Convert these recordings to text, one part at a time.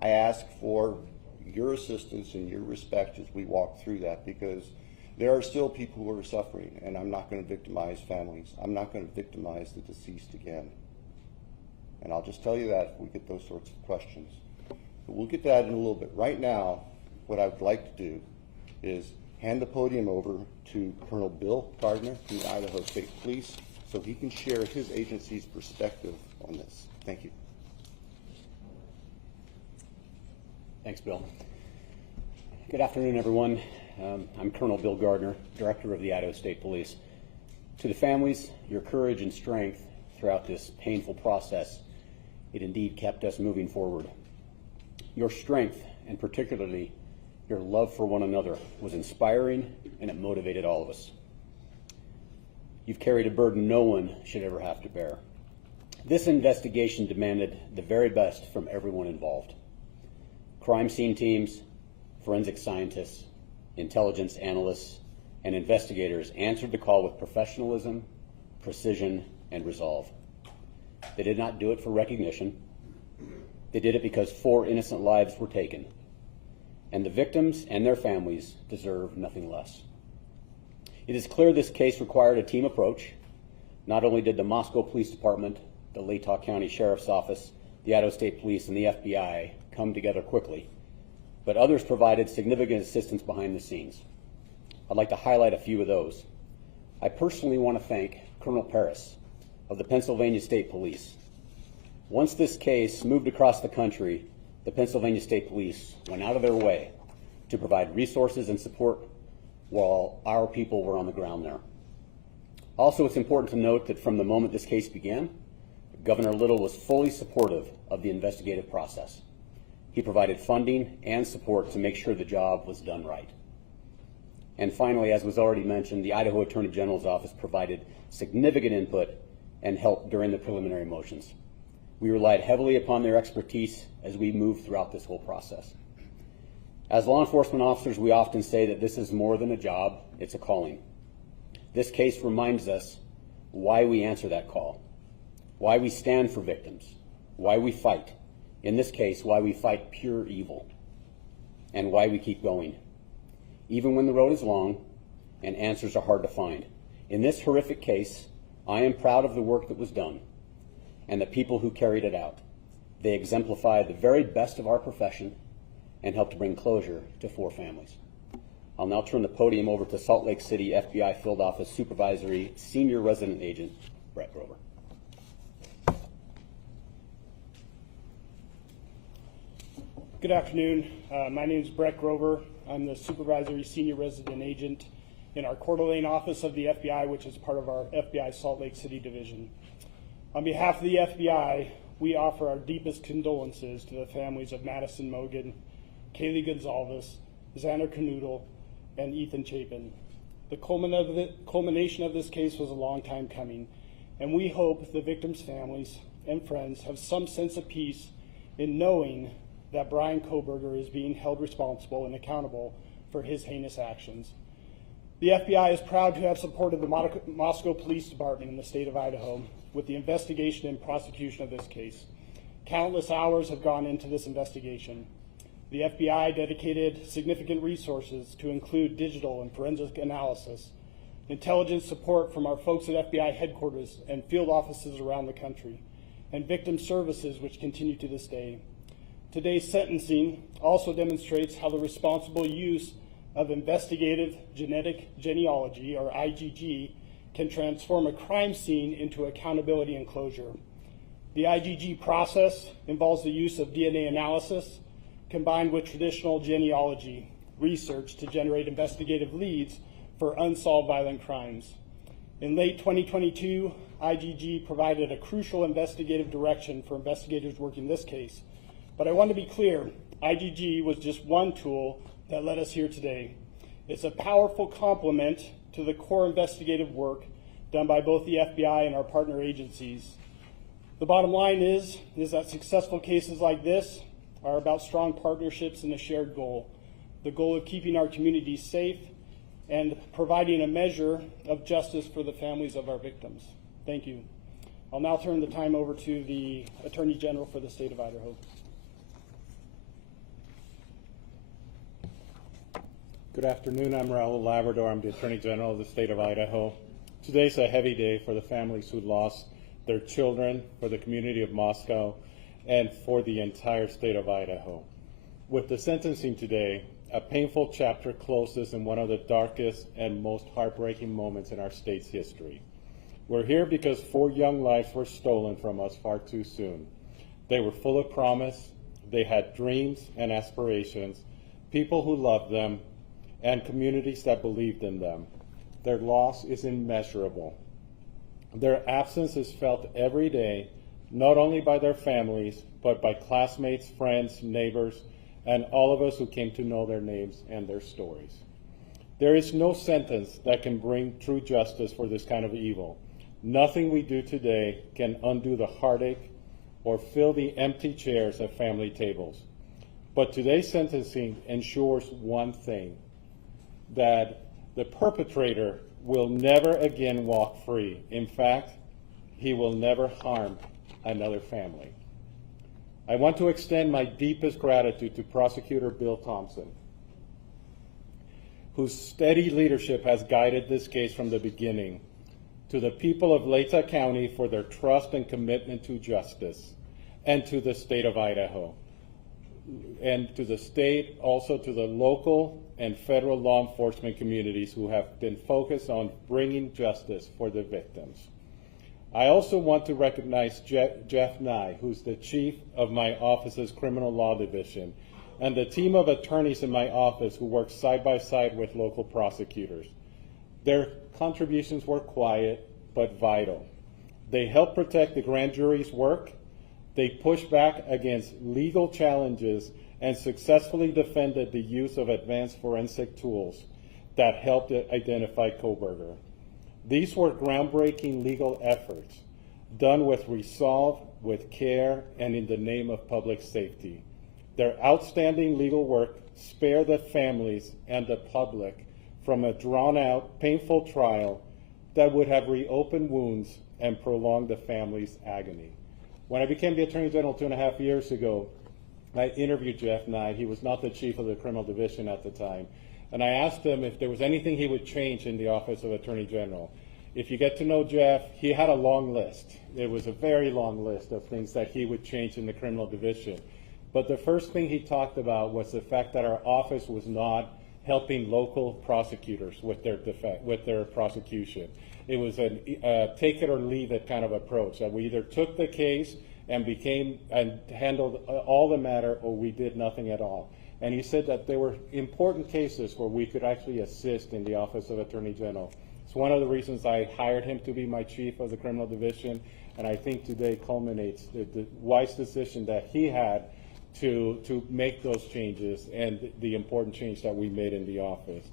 I ask for your assistance and your respect as we walk through that, because there are still people who are suffering, and I'm not going to victimize families. I'm not going to victimize the deceased again. And I'll just tell you that if we get those sorts of questions. But we'll get to that in a little bit. Right now, what I would like to do is hand the podium over to Colonel Bill Gardner from the Idaho State Police so he can share his agency's perspective on this. Thank you. Thanks, Bill. Good afternoon, everyone. I'm Colonel Bill Gardner, Director of the Idaho State Police. To the families, your courage and strength throughout this painful process, it indeed kept us moving forward. Your strength, and particularly your love for one another, was inspiring, and it motivated all of us. You've carried a burden no one should ever have to bear. This investigation demanded the very best from everyone involved. Crime scene teams, forensic scientists, intelligence analysts, and investigators answered the call with professionalism, precision, and resolve. They did not do it for recognition. They did it because 4 innocent lives were taken, and the victims and their families deserve nothing less. It is clear this case required a team approach. Not only did the Moscow Police Department, the Latah County Sheriff's Office, the Idaho State Police, and the FBI come together quickly, but others provided significant assistance behind the scenes. I'd like to highlight a few of those. I personally want to thank Colonel Paris of the Pennsylvania State Police. Once this case moved across the country, the Pennsylvania State Police went out of their way to provide resources and support while our people were on the ground there. Also, it's important to note that from the moment this case began, Governor Little was fully supportive of the investigative process. He provided funding and support to make sure the job was done right. And finally, as was already mentioned, the Idaho Attorney General's office provided significant input and help during the preliminary motions. We relied heavily upon their expertise as we moved throughout this whole process. As law enforcement officers, we often say that this is more than a job, it's a calling. This case reminds us why we answer that call, why we stand for victims, why we fight. In this case, why we fight pure evil, and why we keep going, even when the road is long and answers are hard to find. In this horrific case, I am proud of the work that was done and the people who carried it out. They exemplify the very best of our profession and helped bring closure to 4 families. I'll now turn the podium over to Salt Lake City FBI Field Office Supervisory Senior Resident Agent, Brett Grover. Good afternoon. My name is Brett Grover. I'm the Supervisory Senior Resident Agent in our Coeur d'Alene office of the FBI, which is part of our FBI Salt Lake City division. On behalf of the FBI, we offer our deepest condolences to the families of Madison Mogan, Kaylee Gonzalez, Xander Canoodle, and Ethan Chapin. The culmination of this case was a long time coming, and we hope the victims' families and friends have some sense of peace in knowing that Bryan Kohberger is being held responsible and accountable for his heinous actions. The FBI is proud to have supported the Moscow Police Department in the state of Idaho with the investigation and prosecution of this case. Countless hours have gone into this investigation. The FBI dedicated significant resources to include digital and forensic analysis, intelligence support from our folks at FBI headquarters and field offices around the country, and victim services which continue to this day. Today's sentencing also demonstrates how the responsible use of investigative genetic genealogy, or IgG, can transform a crime scene into accountability and closure. The IgG process involves the use of DNA analysis combined with traditional genealogy research to generate investigative leads for unsolved violent crimes. In late 2022, IgG provided a crucial investigative direction for investigators working this case. But I want to be clear, IgG was just one tool that led us here today. It's a powerful complement to the core investigative work done by both the FBI and our partner agencies. The bottom line is that successful cases like this are about strong partnerships and a shared goal, the goal of keeping our communities safe and providing a measure of justice for the families of our victims. Thank you. I'll now turn the time over to the Attorney General for the state of Idaho. Good afternoon. I'm Raul Labrador. I'm the Attorney General of the state of Idaho. Today's a heavy day for the families who lost their children, for the community of Moscow, and for the entire state of Idaho. With the sentencing today, a painful chapter closes in one of the darkest and most heartbreaking moments in our state's history. We're here because 4 young lives were stolen from us far too soon. They were full of promise, they had dreams and aspirations, people who loved them, and communities that believed in them. Their loss is immeasurable. Their absence is felt every day, not only by their families, but by classmates, friends, neighbors, and all of us who came to know their names and their stories. There is no sentence that can bring true justice for this kind of evil. Nothing we do today can undo the heartache or fill the empty chairs at family tables. But today's sentencing ensures one thing, that the perpetrator will never again walk free. In fact, he will never harm another family. I want to extend my deepest gratitude to Prosecutor Bill Thompson, whose steady leadership has guided this case from the beginning, to the people of Layton County for their trust and commitment to justice, and to the state of Idaho, and to the state, also to the local and federal law enforcement communities who have been focused on bringing justice for the victims. I also want to recognize Jeff Nye, who's the chief of my office's criminal law division, and the team of attorneys in my office who work side by side with local prosecutors. Their contributions were quiet but vital. They helped protect the grand jury's work. They pushed back against legal challenges and successfully defended the use of advanced forensic tools that helped identify Kohberger. These were groundbreaking legal efforts done with resolve, with care, and in the name of public safety. Their outstanding legal work spared the families and the public from a drawn-out, painful trial that would have reopened wounds and prolonged the family's agony. When I became the Attorney General 2.5 years ago, I interviewed Jeff Nye. He was not the chief of the criminal division at the time. And I asked him if there was anything he would change in the Office of Attorney General. If you get to know Jeff, he had a long list. It was a very long list of things that he would change in the criminal division. But the first thing he talked about was the fact that our office was not helping local prosecutors with their prosecution. It was a take it or leave it kind of approach, that we either took the case and handled all the matter, or we did nothing at all. And he said that there were important cases where we could actually assist in the Office of Attorney General. It's one of the reasons I hired him to be my chief of the criminal division, and I think today culminates the wise decision that he had to make those changes and the important change that we made in the office.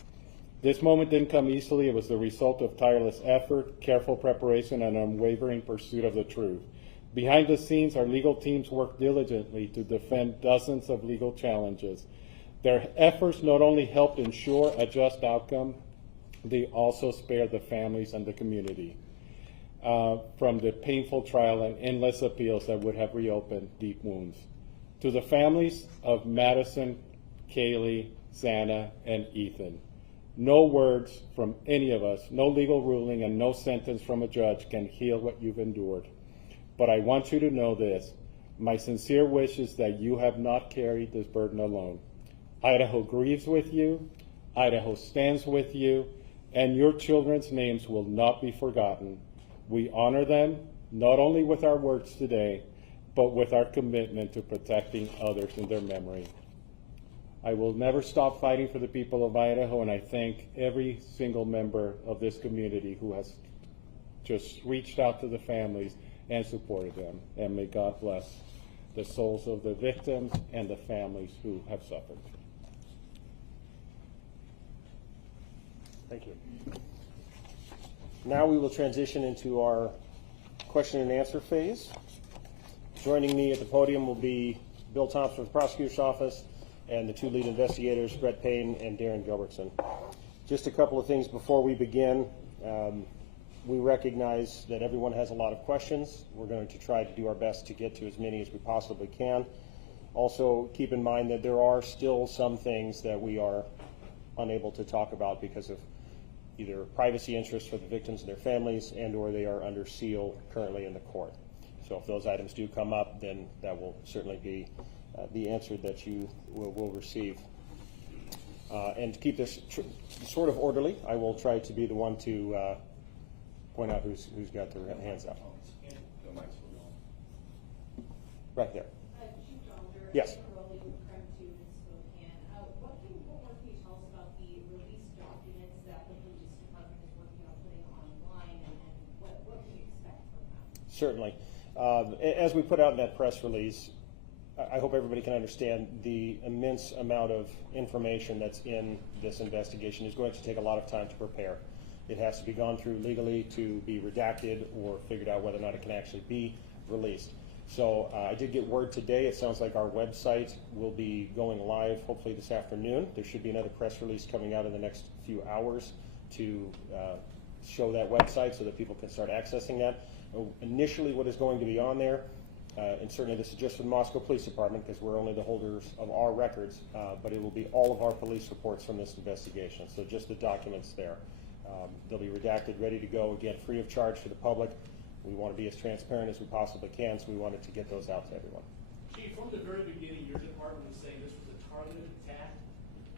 This moment didn't come easily. It was the result of tireless effort, careful preparation, and unwavering pursuit of the truth. Behind the scenes, our legal teams worked diligently to defend dozens of legal challenges. Their efforts not only helped ensure a just outcome, they also spared the families and the community from the painful trial and endless appeals that would have reopened deep wounds. To the families of Madison, Kaylee, Xana, and Ethan, no words from any of us, no legal ruling, and no sentence from a judge can heal what you've endured. But I want you to know this. My sincere wish is that you have not carried this burden alone. Idaho grieves with you, Idaho stands with you, and your children's names will not be forgotten. We honor them, not only with our words today, but with our commitment to protecting others in their memory. I will never stop fighting for the people of Idaho, and I thank every single member of this community who has just reached out to the families and supported them. And may God bless the souls of the victims and the families who have suffered. Thank you. Now we will transition into our question and answer phase. Joining me at the podium will be Bill Thompson of the Prosecutor's Office and the 2 lead investigators, Brett Payne and Darren Gilbertson. Just a couple of things before we begin. We recognize that everyone has a lot of questions. We're going to try to do our best to get to as many as we possibly can. Also, keep in mind that there are still some things that we are unable to talk about because of either privacy interests for the victims and their families, and or they are under seal currently in the court. So if those items do come up, then that will certainly be the answer that you will receive. And to keep this sort of orderly, I will try to be the one to point out who's got their hands up. Right there. Chief Dolder, Yes. What more can you tell us about the release documents that the police department is working on putting online, and what can you expect from that? Certainly. As we put out in that press release, I hope everybody can understand the immense amount of information that's in this investigation is going to take a lot of time to prepare. It has to be gone through legally to be redacted or figured out whether or not it can actually be released. So I did get word today. It sounds like our website will be going live hopefully this afternoon. There should be another press release coming out in the next few hours to show that website so that people can start accessing that. Initially, what is going to be on there, and certainly this is just for the Moscow Police Department because we're only the holders of our records, but it will be all of our police reports from this investigation. So just the documents there. They'll be redacted, ready to go, again, free of charge for the public. We want to be as transparent as we possibly can, so we wanted to get those out to everyone. Chief, from the very beginning, your department was saying this was a targeted attack.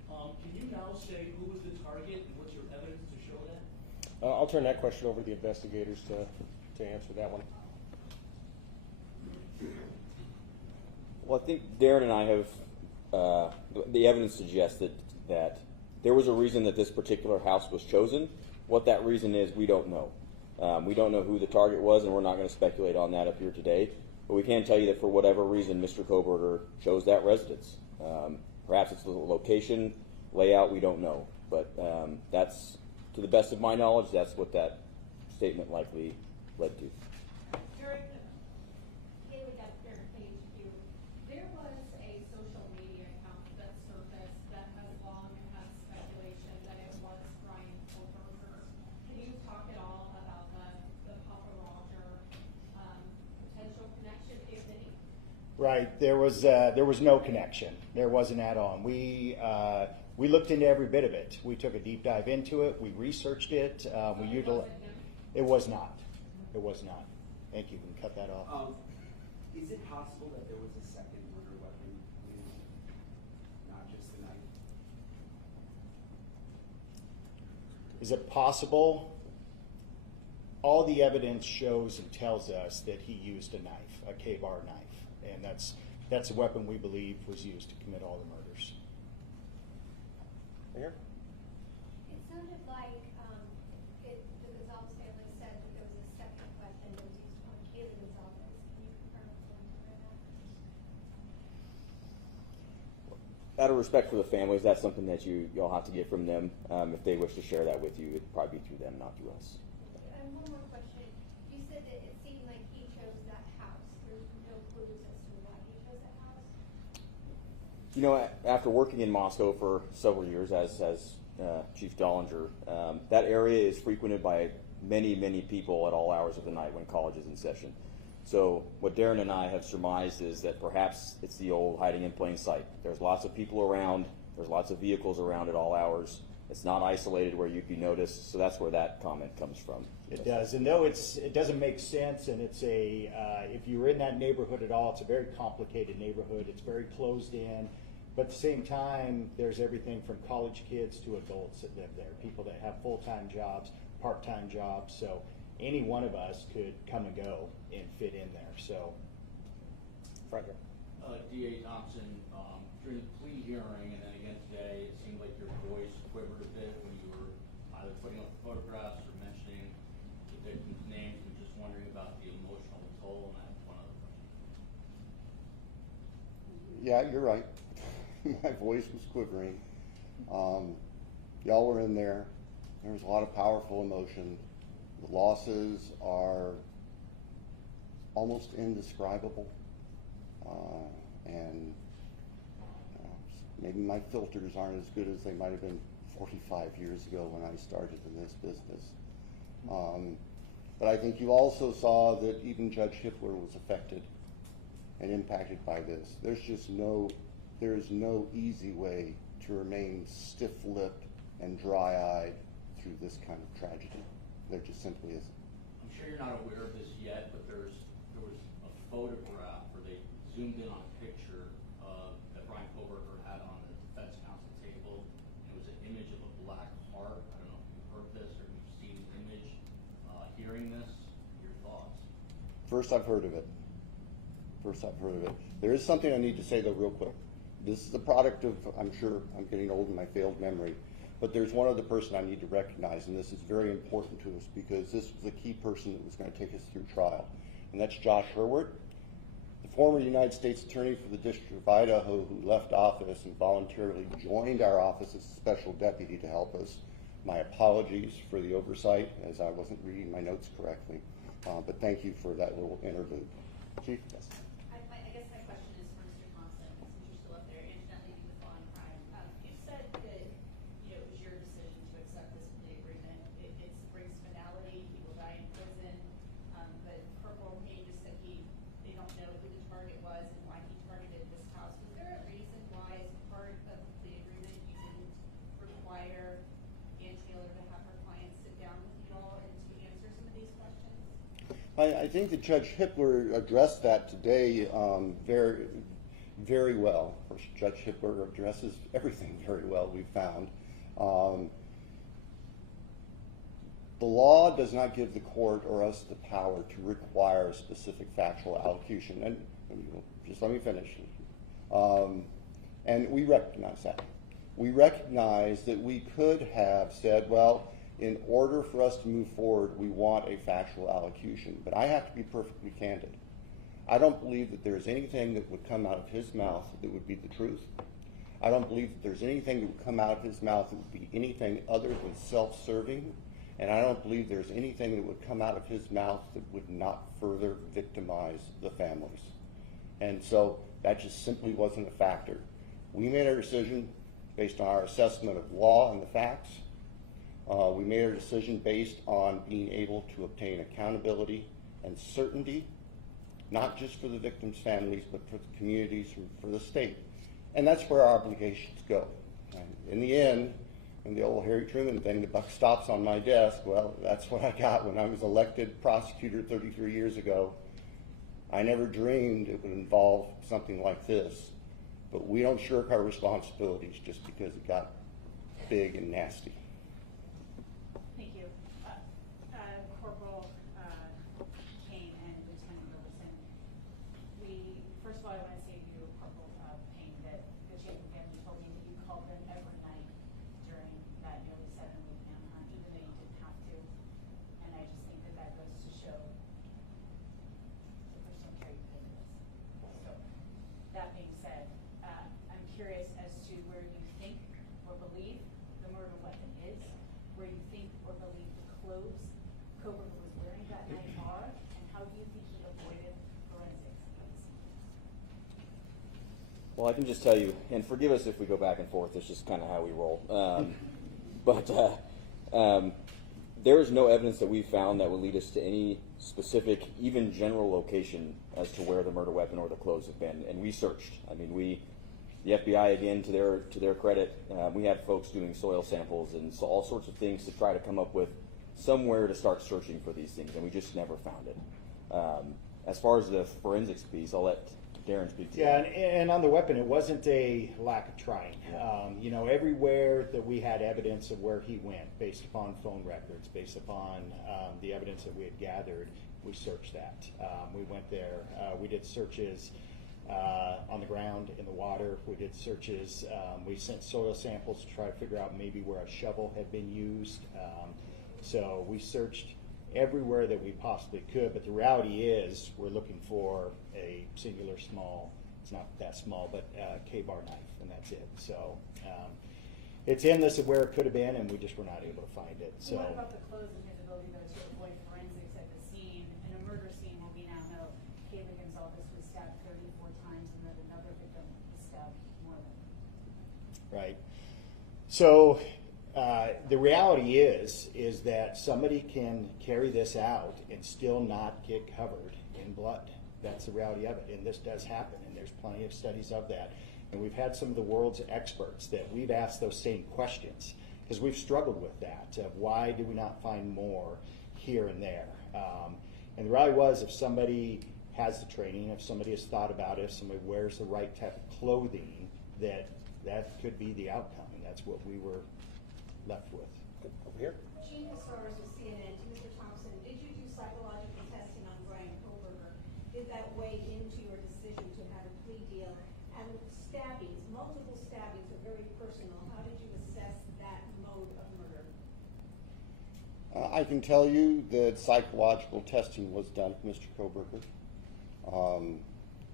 Can you now say who was the target and what's your evidence to show that? I'll turn that question over to the investigators to answer that one. Well, I think Darren and I have, the evidence suggests that there was a reason that this particular house was chosen. What that reason is, we don't know. We don't know who the target was, and we're not going to speculate on that up here today. But we can tell you that for whatever reason, Mr. Kohberger chose that residence. Perhaps it's the location, layout, we don't know. But that's, to the best of my knowledge, that's what that statement likely led to. During the Haley got their page view, there was a social media account that surfaced that has long had speculation that it was Bryan Kohberger. Can you talk at all about the Papa Roger potential connection, if any? Right, there was no connection. There wasn't at all. We looked into every bit of it. We took a deep dive into it. We researched it. We utilized. It was not. It was not. Thank you. We can cut that off. Is it possible that there was a second murder weapon used, not just the knife? Is it possible? All the evidence shows and tells us that he used a knife, a K-bar knife, and that's a weapon we believe was used to commit all the murders. Here. It sounded like the Gonzalez family said that there was a second weapon that was used on Kaylee Gonzalez. Can you confirm that? Out of respect for the families, that's something that you'll have to get from them. If they wish to share that with you, it'd probably be through them, not through us. And one more question. You said that it seemed like he chose that house. There's no clues as to why he chose that house? You know, after working in Moscow for several years as Chief Dollinger, that area is frequented by many, many people at all hours of the night when college is in session. So what Darren and I have surmised is that perhaps it's the old hiding in plain sight. There's lots of people around. There's lots of vehicles around at all hours. It's not isolated where you'd be noticed. So that's where that comment comes from. It does, and though it doesn't make sense, and it's if you're in that neighborhood at all, it's a very complicated neighborhood. It's very closed in, but at the same time, there's everything from college kids to adults that live there, people that have full-time jobs, part-time jobs. So any one of us could come and go and fit in there. So, Right here. D.A. Thompson, during the plea hearing and then again today, it seemed like your voice quivered a bit when you were either putting up photographs or mentioning the victims' names. I'm just wondering about the emotional toll, and I have one other question. Yeah, you're right. My voice was quivering. Y'all were in there. There was a lot of powerful emotion. The losses are almost indescribable. And maybe my filters aren't as good as they might have been 45 years ago when I started in this business. But I think you also saw that even Judge Hippler was affected and impacted by this. There is no easy way to remain stiff-lipped and dry-eyed through this kind of tragedy. There just simply isn't. I'm sure you're not aware of this yet, but there was a photograph where they zoomed in on a picture that Bryan Kohberger had on the defense counsel table, and it was an image of a black heart. I don't know if you've heard this or you've seen the image. Hearing this, your thoughts? First I've heard of it. There is something I need to say though real quick. This is the product of, I'm sure I'm getting old in my failed memory, but there's one other person I need to recognize, and this is very important to us because this was a key person that was going to take us through trial, and that's Josh Hurwitz, the former United States Attorney for the District of Idaho who left office and voluntarily joined our office as a special deputy to help us. My apologies for the oversight as I wasn't reading my notes correctly, but thank you for that little interlude. Chief? Yes. I guess my question is for Mr. Thompson, since you're still up there, incidentally due to falling crime. You said that it was your decision to accept this plea agreement. It brings finality. He will die in prison. But Corporal Payne just said they don't know who the target was and why he targeted this house. Was there a reason why, as part of the plea agreement, you didn't require Ann Taylor to have her client sit down with you all and to answer some of these questions? I think that Judge Hippler addressed that today very, very well. Of course, Judge Hippler addresses everything very well, we've found. The law does not give the court or us the power to require a specific factual allocution. And just let me finish. And we recognize that. We recognize that we could have said, well, in order for us to move forward, we want a factual allocution. But I have to be perfectly candid. I don't believe that there's anything that would come out of his mouth that would be the truth. I don't believe that there's anything that would come out of his mouth that would be anything other than self-serving. And I don't believe there's anything that would come out of his mouth that would not further victimize the families. And so that just simply wasn't a factor. We made our decision based on our assessment of law and the facts. We made our decision based on being able to obtain accountability and certainty, not just for the victims' families, but for the communities and for the state. And that's where our obligations go. In the end, in the old Harry Truman thing, the buck stops on my desk. Well, that's what I got when I was elected prosecutor 33 years ago. I never dreamed it would involve something like this, but we don't shirk our responsibilities just because it got big and nasty. Thank you. Corporal Payne and Lieutenant Robertson, first of all, I want to say to you, Corporal Payne, that the Chapin family told me that you called them every night during that nearly 7-week manhunt, even though you didn't have to. And I just think that goes to show the personal care you put into this. So, that being said, I'm curious as to where you think or believe the murder weapon is, where you think or believe the clothes Kohberger was wearing that night are, and how do you think he avoided forensics? Well, I can just tell you, and forgive us if we go back and forth, it's just kind of how we roll. There is no evidence that we found that would lead us to any specific, even general location as to where the murder weapon or the clothes have been. And we searched. I mean, the FBI, again, to their credit, we had folks doing soil samples and so all sorts of things to try to come up with somewhere to start searching for these things, and we just never found it. As far as the forensics piece, I'll let Darren speak to Yeah, that. and on the weapon, it wasn't a lack of trying. Everywhere that we had evidence of where he went, based upon phone records, based upon the evidence that we had gathered, we searched that. We went there. We did searches on the ground, in the water. We did searches. We sent soil samples to try to figure out maybe where a shovel had been used. So we searched everywhere that we possibly could, but the reality is we're looking for a singular small, it's not that small, but K-bar knife, and that's it. So it's endless of where it could have been, and we just were not able to find it. So What about the clothes and his ability though to avoid forensics at the scene? In a murder scene where we now know Kayla Gonzalez was stabbed 34 times and that another victim was stabbed more than. right. So the reality is that somebody can carry this out and still not get covered in blood. That's the reality of it, and this does happen, and there's plenty of studies of that. And we've had some of the world's experts that we've asked those same questions, because we've struggled with that, of why do we not find more here and there. And the reality was, if somebody has the training, if somebody has thought about it, if somebody wears the right type of clothing, that could be the outcome, and that's what we were left with. Over here. Gina Soros with CNN. To Mr. Thompson, did you do psychological testing on Bryan Kohberger? Did that weigh into your decision to have a plea deal? And stabbings, multiple stabbings are very personal. How did you assess that mode of murder? I can tell you that psychological testing was done for Mr. Kohberger.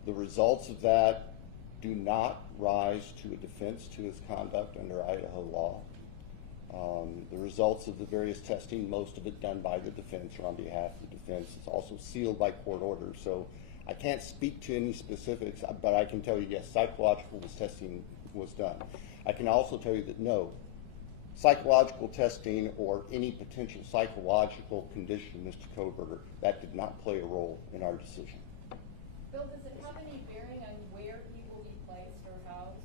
The results of that do not rise to a defense to his conduct under Idaho law. The results of the various testing, most of it done by the defense or on behalf of the defense, is also sealed by court order. So I can't speak to any specifics, but I can tell you, yes, psychological testing was done. I can also tell you that no, psychological testing or any potential psychological condition, Mr. Kohberger, that did not play a role in our decision. Bill, does it have any bearing on where he will be placed or housed?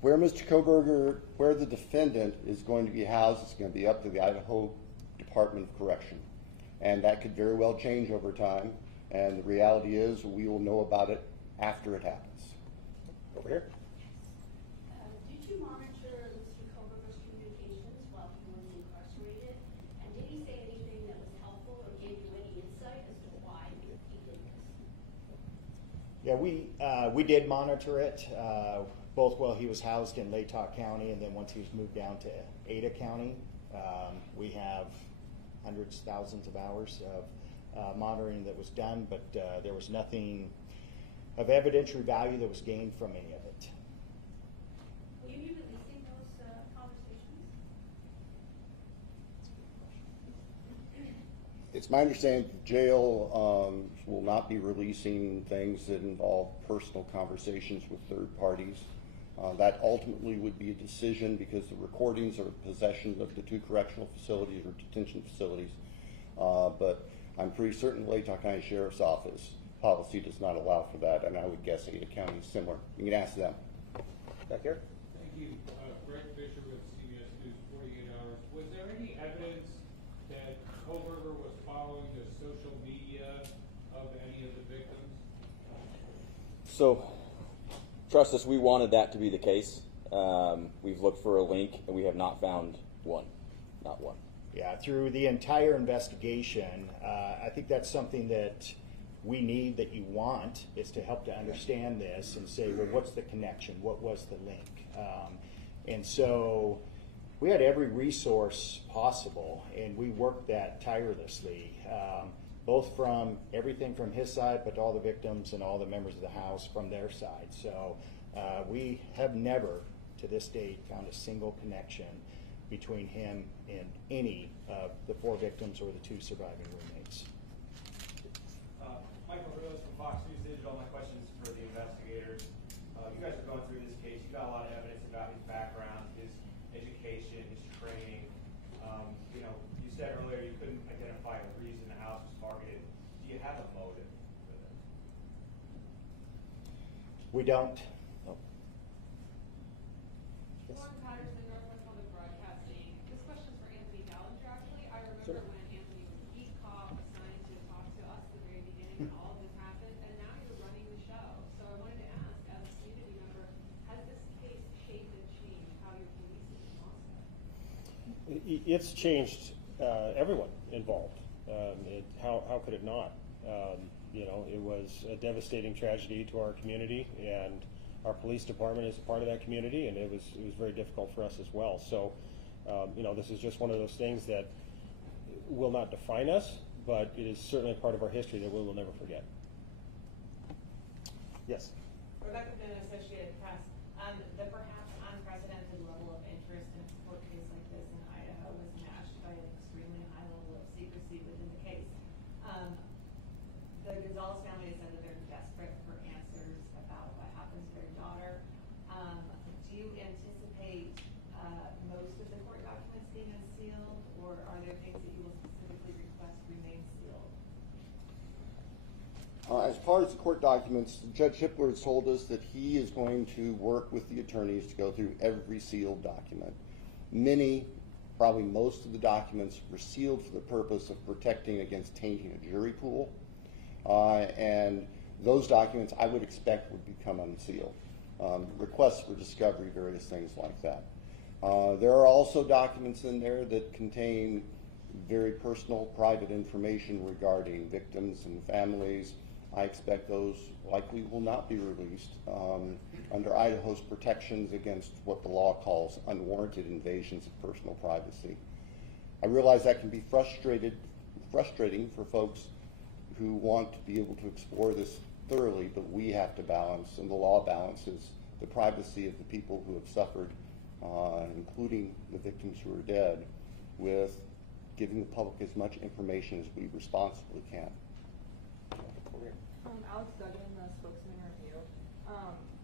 Where Mr. Kohberger, where the defendant is going to be housed, is going to be up to the Idaho Department of Correction. And that could very well change over time. And the reality is we will know about it after it happens. Over here. Did you monitor Mr. Kohberger's communications while he was incarcerated? And did he say anything that was helpful or gave you any insight as to why he did this? Yeah, we did monitor it, both while he was housed in Latah County and then once he was moved down to Ada County. We have hundreds, thousands of hours of monitoring that was done, but there was nothing of evidentiary value that was gained from any of it. Will you be releasing those conversations? It's my understanding that the jail will not be releasing things that involve personal conversations with third parties. That ultimately would be a decision because the recordings are possession of the two correctional facilities or detention facilities. But I'm pretty certain Latah County Sheriff's Office policy does not allow for that, and I would guess Ada County is similar. You can ask them. Back here. Thank you. Greg Fisher with CBS News 48 Hours. Was there any evidence that Kohberger was following the social media of any of the victims? So, trust us, we wanted that to be the case. We've looked for a link, and we have not found one. Not one. Yeah, through the entire investigation, I think that's something that we need, that you want, is to help to understand this and say, well, what's the connection? What was the link? And so we had every resource possible, and we worked that tirelessly, both from everything from his side, but all the victims and all the members of the House from their side. So we have never, to this date, found a single connection between him and any of the 4 victims or the 2 surviving roommates. Michael Rose from Fox News Digital. My question is for the investigators. You guys are going through this case. You've got a lot of evidence about his background, his education, his training. You said earlier you couldn't identify the reason the house was targeted. Do you have a motive for this? We don't. Lauren Patterson, Northwest Public Broadcasting. This question's for Anthony Ballinger, actually. I remember when Anthony was a beat cop assigned to talk to us at the very beginning when all of this happened, and now you're running the show. So I wanted to ask, as a community member, has this case shaped and changed how you're policing in Moscow? It's changed everyone involved. How could it not? It was a devastating tragedy to our community, and our police department is a part of that community, and it was very difficult for us as well. So, this is just one of those things that will not define us, but it is certainly a part of our history that we will never forget. Yes. Rebecca Finn, Associated Press. The perhaps unprecedented level of interest in a court case like this in Idaho was matched by an extremely high level of secrecy within the case. The Gonzalez family has said that they're desperate for answers about what happened to their daughter. Do you anticipate most of the court documents being unsealed, or are there things that you will specifically request remain sealed? As far as as the court documents, Judge Hippler has told us that he is going to work with the attorneys to go through every sealed document. Many, probably most of the documents were sealed for the purpose of protecting against tainting a jury pool. And those documents I would expect would become unsealed. Requests for discovery, various things like that. There are also documents in there that contain very personal, private information regarding victims and families. I expect those likely will not be released under Idaho's protections against what the law calls unwarranted invasions of personal privacy. I realize that can be frustrating for folks who want to be able to explore this thoroughly, but we have to balance, and the law balances, the privacy of the people who have suffered, including the victims who are dead, with giving the public as much information as we responsibly can. Alex Duggan, the spokesman review.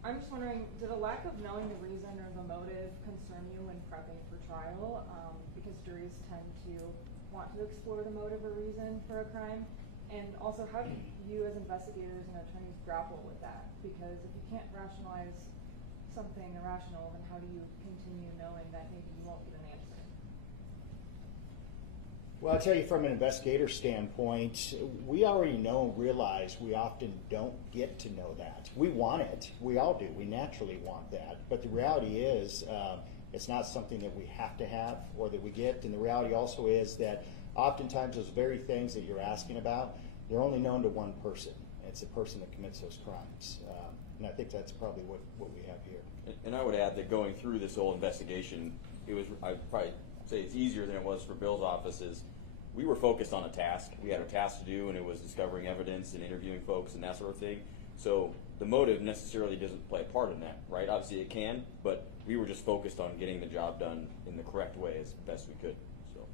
I'm just wondering, did a lack of knowing the reason or the motive concern you when prepping for trial? Because juries tend to want to explore the motive or reason for a crime. And also, how do you as investigators and attorneys grapple with that? Because if you can't rationalize something irrational, then how do you continue knowing that maybe you won't get an answer? Well, I'll tell you from an investigator standpoint, we already know and realize we often don't get to know that. We want it. We all do. We naturally want that. But the reality is it's not something that we have to have or that we get. And the reality also is that oftentimes those very things that you're asking about, they're only known to one person. It's the person that commits those crimes. And I think that's probably what we have here. And I would add that going through this whole investigation, I'd probably say it's easier than it was for Bill's offices. We were focused on a task. We had a task to do, and it was discovering evidence and interviewing folks and that sort of thing. So the motive necessarily doesn't play a part in that, right? Obviously it can, but we were just focused on getting the job done in the correct way as best we could. So.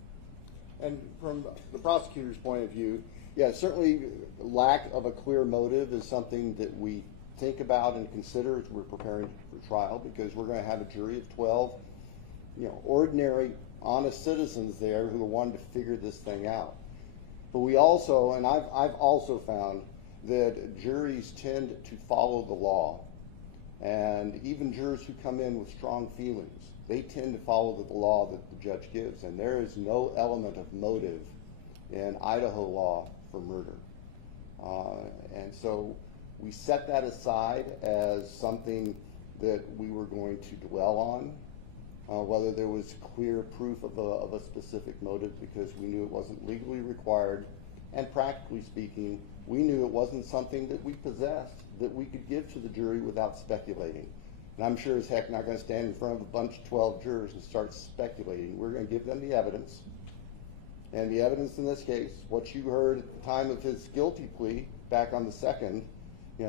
And from the prosecutor's point of view, yeah, certainly lack of a clear motive is something that we think about and consider as we're preparing for trial, because we're going to have a jury of 12, ordinary, honest citizens there who wanted to figure this thing out. But we also, and I've also found that juries tend to follow the law, and even jurors who come in with strong feelings, they tend to follow the law that the judge gives, and there is no element of motive in Idaho law for murder. And so we set that aside as something that we were going to dwell on, whether there was clear proof of a specific motive, because we knew it wasn't legally required, and practically speaking, we knew it wasn't something that we possessed that we could give to the jury without speculating. And I'm sure as heck not going to stand in front of a bunch of 12 jurors and start speculating. We're going to give them the evidence. And the evidence in this case, what you heard at the time of his guilty plea back on the 2nd,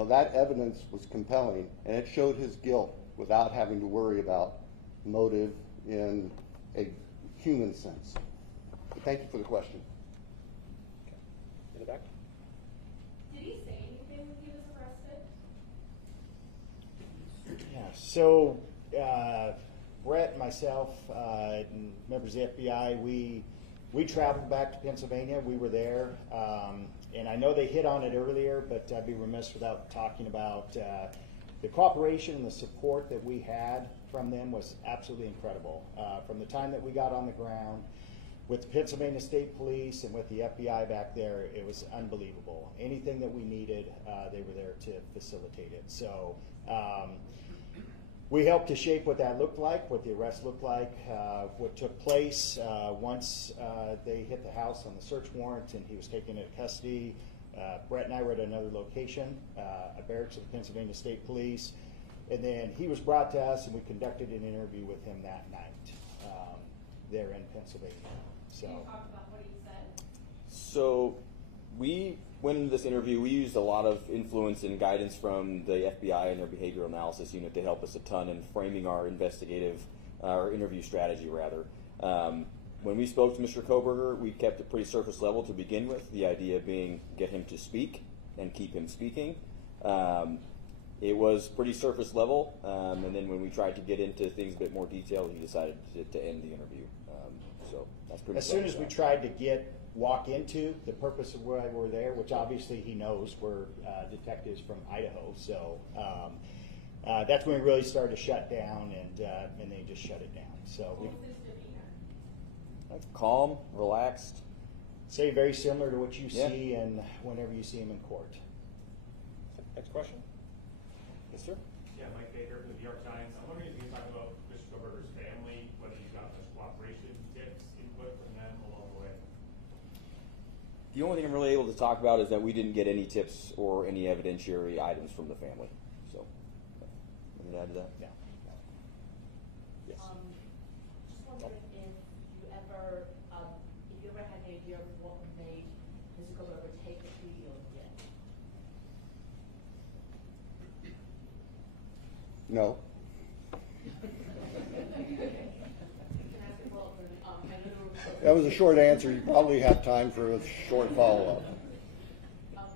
that evidence was compelling, and it showed his guilt without having to worry about motive in a human sense. Thank you for the question. In the back. Did he say anything when he was arrested? Yeah, so Brett, myself, and members of the FBI, we traveled back to Pennsylvania. We were there, and I know they hit on it earlier, but I'd be remiss without talking about the cooperation and the support that we had from them was absolutely incredible. From the time that we got on the ground with the Pennsylvania State Police and with the FBI back there, it was unbelievable. Anything that we needed, they were there to facilitate it. So we helped to shape what that looked like, what the arrest looked like, what took place once they hit the house on the search warrant and he was taken into custody. Brett and I were at another location, a barracks of the Pennsylvania State Police, and then he was brought to us and we conducted an interview with him that night there in Pennsylvania. So. Can you talk about what he said? So we went into this interview, we used a lot of influence and guidance from the FBI and their behavioral analysis unit to help us a ton in framing our interview strategy rather. When we spoke to Mr. Kohberger, we kept it pretty surface level to begin with, the idea being get him to speak and keep him speaking. It was pretty surface level, and then when we tried to get into things a bit more detail, he decided to end the interview. So that's pretty. As soon as we tried to get walk into the purpose of why we're there, which obviously he knows we're detectives from Idaho. So that's when we really started to shut down, and they just shut it down. So we Calm, relaxed. say very similar to what you Yeah. see and whenever you see him in court. Next question? Yes, sir. Yeah, Mike Baker from the New York Times. I'm wondering if you can talk about Mr. Kohberger's family, whether you got much cooperation, tips, input from them along the way. The only thing I'm really able to talk about is that we didn't get any tips or any evidentiary items from the family. So, anything to add to that? Yeah. Yes. Just wondering if you ever had any idea of what made Mr. Kohberger take the plea deal yet? No. That was a short answer. You probably have time for a short follow-up. Can I also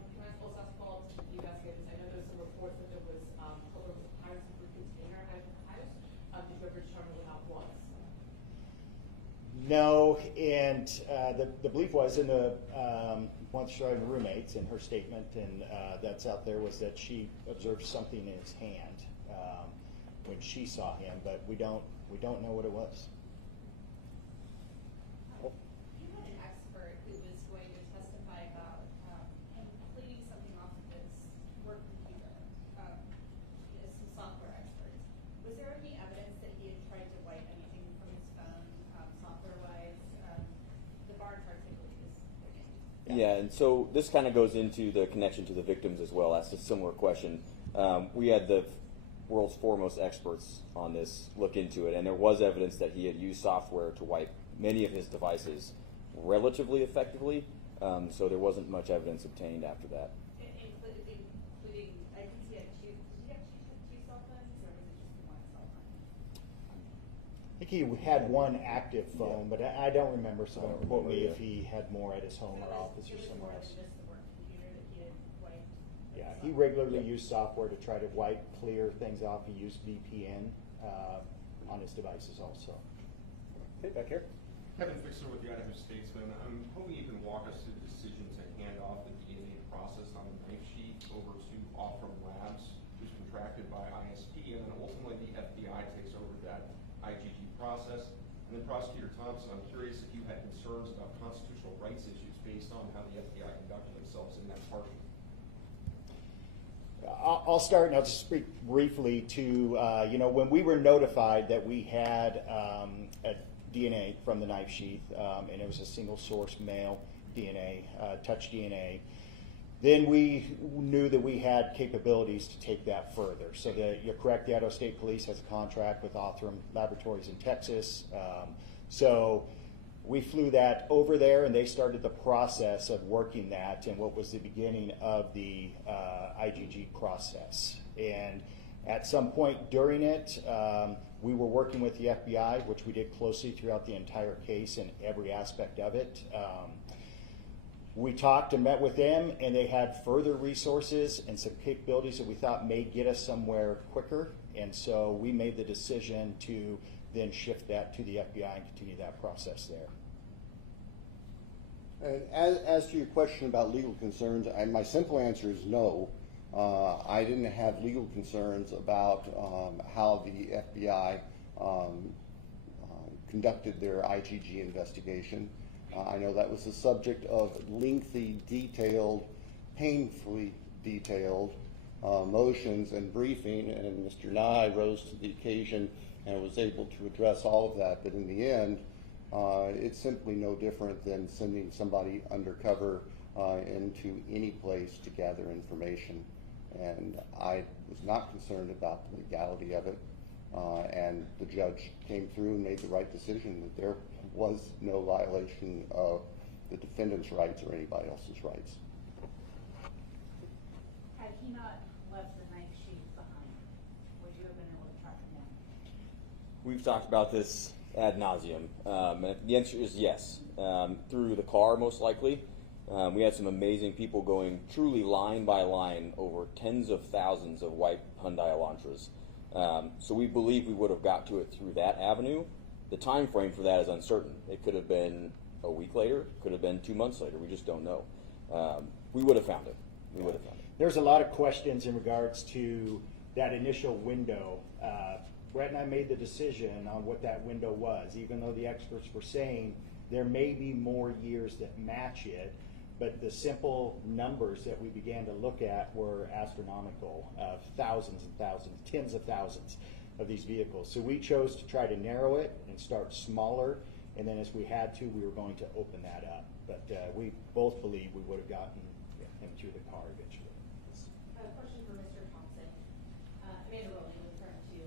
ask follow-up to the investigators? I know there's some reports that there was Kohberger was hired for a container at the house. Did you ever determine what that was? No, and the belief was in the one of the roommates in her statement, and that's out there, was that she observed something in his hand when she saw him, but we don't know what it was. You had an expert who was going to testify about him cleaning something off of his work computer, some software experts. Was there any evidence that he had tried to wipe anything from his phone, software-wise? The bar chart typically is cleaning. Yeah, and so this kind of goes into the connection to the victims as well. That's a similar question. We had the world's foremost experts on this look into it, and there was evidence that he had used software to wipe many of his devices relatively effectively, so there wasn't much evidence obtained after that. Including, I can see it, did he have two cell phones, or was it just one cell phone? I think he had one active phone, but I don't remember, so don't quote me if he had more at his home or office or somewhere else. Just the work computer that he had wiped? Yeah, he regularly used software to try to wipe, clear things off. He used VPN on his devices also. Okay, back here. Kevin Fixer with the Idaho Statesman. I'm hoping you can walk us through the decision to hand off the DNA process on the knife sheet over to Offram Labs, who's contracted by ISP, and then ultimately the FBI takes over that IgG process. And then Prosecutor Thompson, I'm curious if you had concerns about constitutional rights issues based on how the FBI conducted themselves in that department. I'll start, and I'll just speak briefly to, when we were notified that we had a DNA from the knife sheath, and it was a single source male DNA, touch DNA, then we knew that we had capabilities to take that further. So you're correct, the Idaho State Police has a contract with Offram Laboratories in Texas. So we flew that over there, and they started the process of working that in what was the beginning of the IgG process. And at some point during it, we were working with the FBI, which we did closely throughout the entire case and every aspect of it. We talked and met with them, and they had further resources and some capabilities that we thought may get us somewhere quicker. And so we made the decision to then shift that to the FBI and continue that process there. And as to your question about legal concerns, my simple answer is no. I didn't have legal concerns about how the FBI conducted their IgG investigation. I know that was the subject of lengthy, detailed, painfully detailed motions and briefing, and Mr. Nye rose to the occasion and was able to address all of that. But in the end, it's simply no different than sending somebody undercover into any place to gather information. And I was not concerned about the legality of it. And the judge came through and made the right decision that there was no violation of the defendant's rights or anybody else's rights. Had he not left the knife sheath behind, would you have been able to track him down? We've talked about this ad nauseum, and the answer is yes. Through the car, most likely. We had some amazing people going truly line by line over tens of thousands of white Hyundai Elantras. So we believe we would have got to it through that avenue. The time frame for that is uncertain. It could have been a week later, could have been 2 months later. We just don't know. We would have found it. We would have found it. There's a lot of questions in regards to that initial window. Brett and I made the decision on what that window was, even though the experts were saying there may be more years that match it, but the simple numbers that we began to look at were astronomical, of thousands and thousands, tens of thousands of these vehicles. So we chose to try to narrow it and start smaller, and then as we had to, we were going to open that up. But we both believe we would have gotten him to the car eventually. A question for Mr. Thompson. Amanda Rowley was referring to.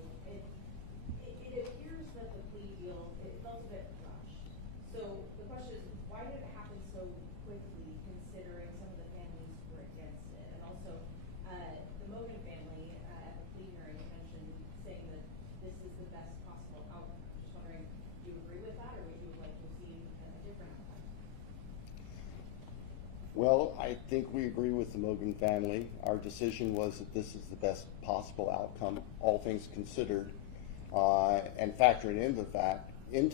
It appears that the plea deal, it felt a bit rushed. So the question is, why did it happen so quickly, considering some of the families were against it? And also, the Mogan family at the plea hearing mentioned saying that this is the best possible outcome. I'm just wondering, do you agree with that, or would you like to see a different outcome? Well, I think we agree with the Mogan family. Our decision was that this is the best possible outcome, all things considered, and factoring into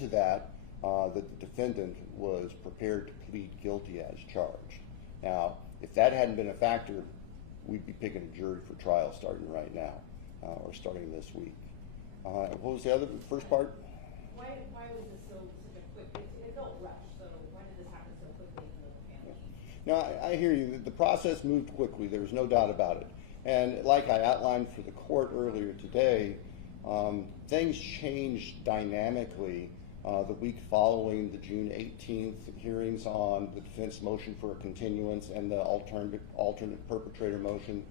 that the defendant was prepared to plead guilty as charged. Now, if that hadn't been a factor, we'd be picking a jury for trial starting right now, or starting this week. What was the first part? Why was this such a quick? It felt rushed. So why did this happen so quickly in the family? No, I hear you. The process moved quickly. There's no doubt about it. And like I outlined for the court earlier today, things changed dynamically the week following the June 18th hearings on the defense motion for a continuance and the alternate perpetrator motion,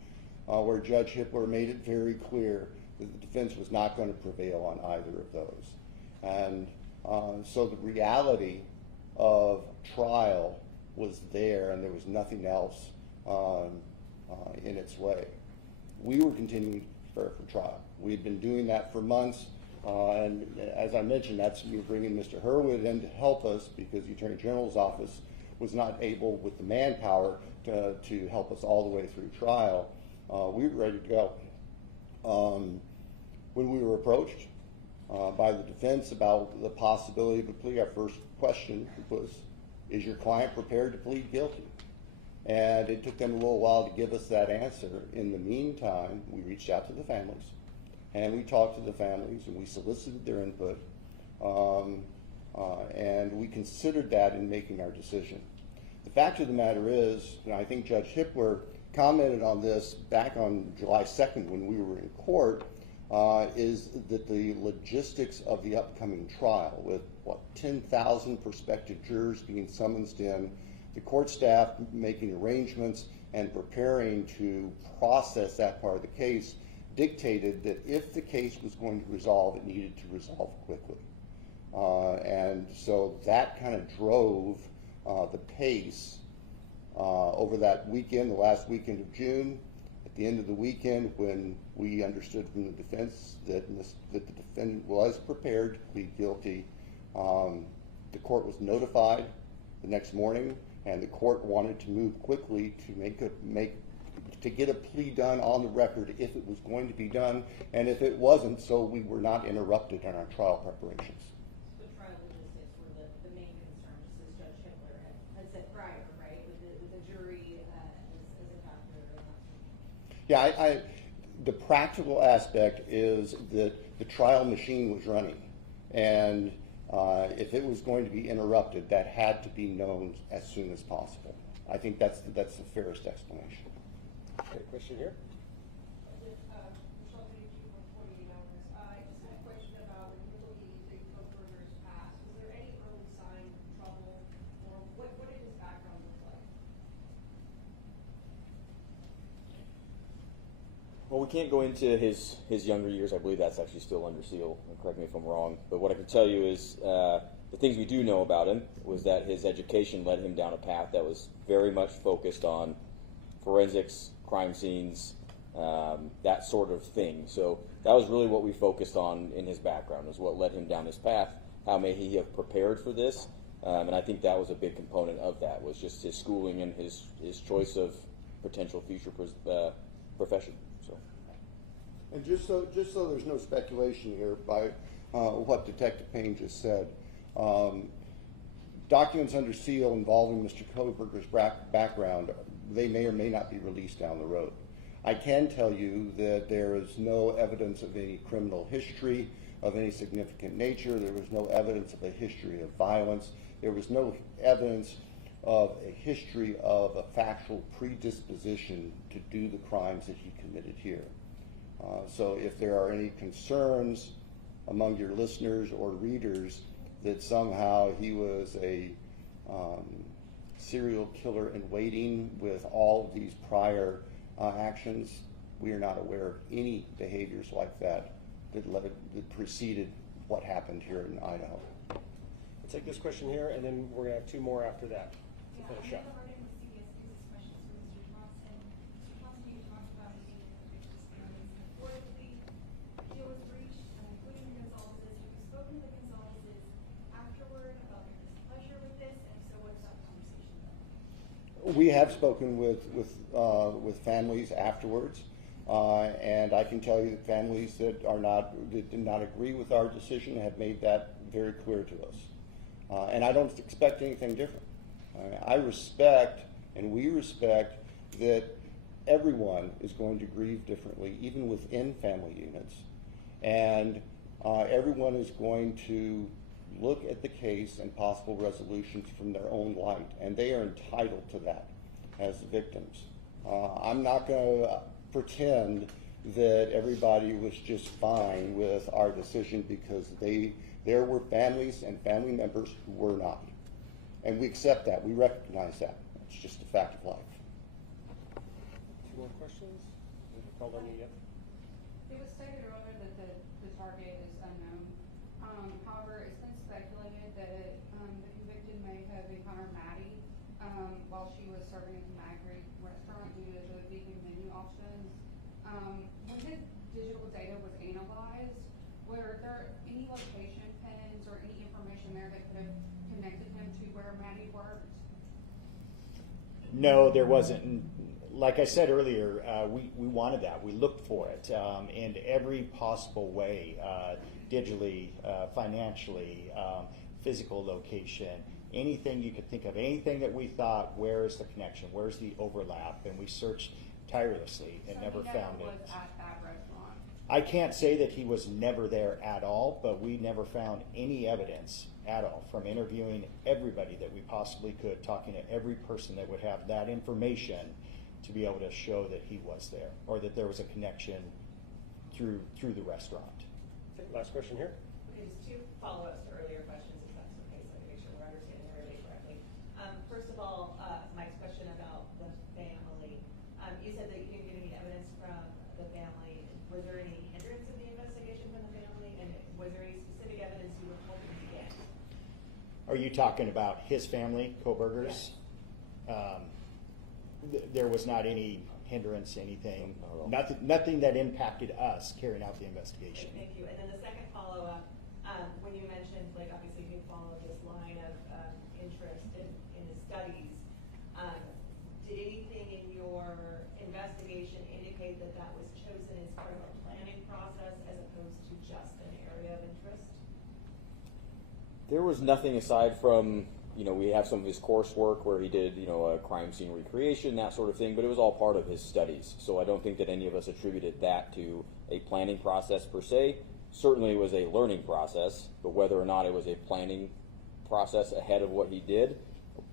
where Judge Hippler made it very clear that the defense was not going to prevail on either of those. And so the reality of trial was there, and there was nothing else in its way. We were continuing to prepare for trial. We had been doing that for months, and as I mentioned, that's me bringing Mr. Hurwood in to help us because the Attorney General's office was not able, with the manpower, to help us all the way through trial. We were ready to go. When we were approached by the defense about the possibility of a plea, our first question was, is your client prepared to plead guilty? And it took them a little while to give us that answer. In the meantime, we reached out to the families, and we talked to the families, and we solicited their input, and we considered that in making our decision. The fact of the matter is, and I think Judge Hippler commented on this back on July 2nd when we were in court, is that the logistics of the upcoming trial, with 10,000 prospective jurors being summoned in, the court staff making arrangements and preparing to process that part of the case, dictated that if the case was going to resolve, it needed to resolve quickly. And so that kind of drove the pace over that weekend, the last weekend of June. At the end of the weekend, when we understood from the defense that the defendant was prepared to plead guilty, the court was notified the next morning, and the court wanted to move quickly to get a plea done on the record if it was going to be done, and if it wasn't, so we were not interrupted in our trial preparations. The trial logistics were the main concern, just as Judge Hippler had said prior, right, with the jury as a factor. Yeah, the practical aspect is that the trial machine was running, and if it was going to be interrupted, that had to be known as soon as possible. I think that's the fairest explanation. Okay, question here. Michelle, thank you for 48 hours. I just had a question about when you were looking into Kohberger's past. Was there any early sign of trouble, or what did his background look like? Well, we can't go into his younger years. I believe that's actually still under seal. Correct me if I'm wrong. But what I can tell you is the things we do know about him was that his education led him down a path that was very much focused on forensics, crime scenes, that sort of thing. So that was really what we focused on in his background, is what led him down this path. How may he have prepared for this? And I think that was a big component of that, was just his schooling and his choice of potential future profession. So. And just so there's no speculation here by what Detective Payne just said, documents under seal involving Mr. Kohberger's background, they may or may not be released down the road. I can tell you that there is no evidence of any criminal history of any significant nature. There was no evidence of a history of violence. There was no evidence of a history of a factual predisposition to do the crimes that he committed here. So if there are any concerns among your listeners or readers that somehow he was a serial killer in waiting with all of these prior actions, we are not aware of any behaviors like that that preceded what happened here in Idaho. We'll take this question here, and then we're going to have two more after that to finish up. We have spoken with families afterwards, and I can tell you that families that did not agree with our decision have made that very clear to us. And I don't expect anything different. I respect, and we respect, that everyone is going to grieve differently, even within family units, and everyone is going to look at the case and possible resolutions from their own light, and they are entitled to that as victims. I'm not going to pretend that everybody was just fine with our decision, because there were families and family members who were not. And we accept that, we recognize that. It's just a fact of life. Two more questions? Called on you yet? It was stated earlier that the target is unknown. However, it's been speculated that the convicted may have encountered Maddie while she was serving at the Magritte restaurant due to the vegan menu options. When his digital data was analyzed, were there any location pins or any information there that could have connected him to where Maddie worked? No, there wasn't. Like I said earlier, we wanted that. We looked for it in every possible way, digitally, financially, physical location, anything you could think of, anything that we thought, where is the connection, where's the overlap, and we searched tirelessly and never found it. Was at that restaurant. I can't say that he was never there at all, but we never found any evidence at all from interviewing everybody that we possibly could, talking to every person that would have that information to be able to show that he was there, or that there was a connection through the restaurant. Okay, last question here. Okay, just two follow-ups to earlier questions, if that's okay, so I can make sure we're understanding everybody correctly. First of all, Mike's question about the family. You said that you didn't get any evidence from the family. Was there any hindrance in the investigation from the family, and was there any specific evidence you were hoping to get? Are you talking about his family, Kohberger's? Yeah. There was not any hindrance, anything, nothing that impacted us carrying out the investigation. Okay, thank you. And then the second follow-up, when you mentioned, like, obviously you follow this line of interest in his studies, did anything in your investigation indicate that that was chosen as part of a planning process as opposed to just an area of interest? There was nothing aside from, we have some of his coursework where he did, a crime scene recreation, that sort of thing, but it was all part of his studies. So I don't think that any of us attributed that to a planning process per se. Certainly it was a learning process, but whether or not it was a planning process ahead of what he did,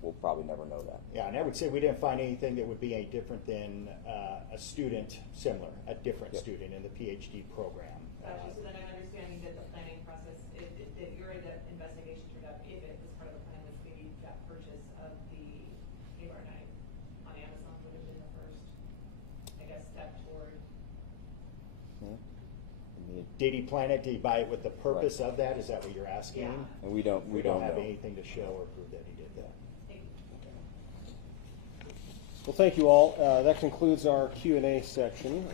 we'll probably never know that. Yeah, and I would say we didn't find anything that would be any different than a student similar, a different student in the PhD program. Gotcha. So then I'm understanding that the planning process, that your investigation turned up, if it was part of the plan, was maybe that purchase of the Habar knife on Amazon would have been the first, I guess, step toward. Did he plan it? Did he buy it with the purpose of that? Is that what you're asking? Yeah. And we don't have know. anything to show or prove that he did that. Well, thank you all. That concludes our Q&A section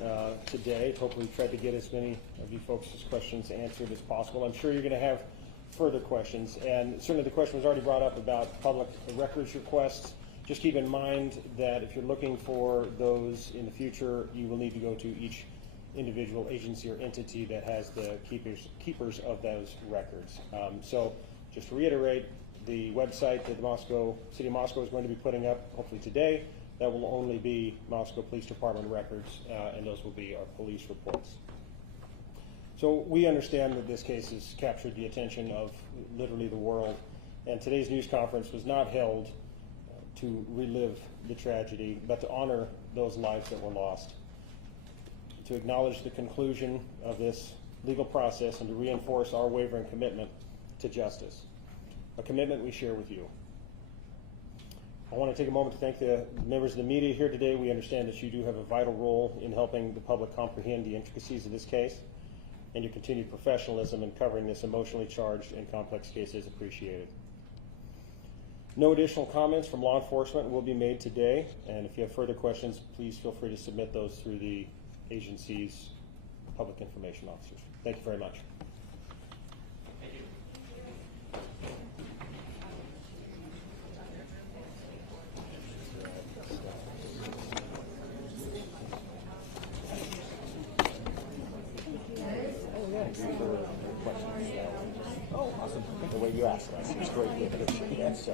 today. Hopefully we tried to get as many of you folks' questions answered as possible. I'm sure you're going to have further questions, and certainly the question was already brought up about public records requests. Just keep in mind that if you're looking for those in the future, you will need to go to each individual agency or entity that has the keepers of those records. So just to reiterate, the website that the City of Moscow is going to be putting up, hopefully today, that will only be Moscow Police Department records, and those will be our police reports. So we understand that this case has captured the attention of literally the world, and today's news conference was not held to relive the tragedy, but to honor those lives that were lost, to acknowledge the conclusion of this legal process, and to reinforce our wavering commitment to justice, a commitment we share with you. I want to take a moment to thank the members of the media here today. We understand that you do have a vital role in helping the public comprehend the intricacies of this case, and your continued professionalism in covering this emotionally charged and complex case is appreciated. No additional comments from law enforcement will be made today, and if you have further questions, please feel free to submit those through the agency's public information officers. Thank you very much. Thank you. Oh, awesome. The way you asked us, it's great. Yes,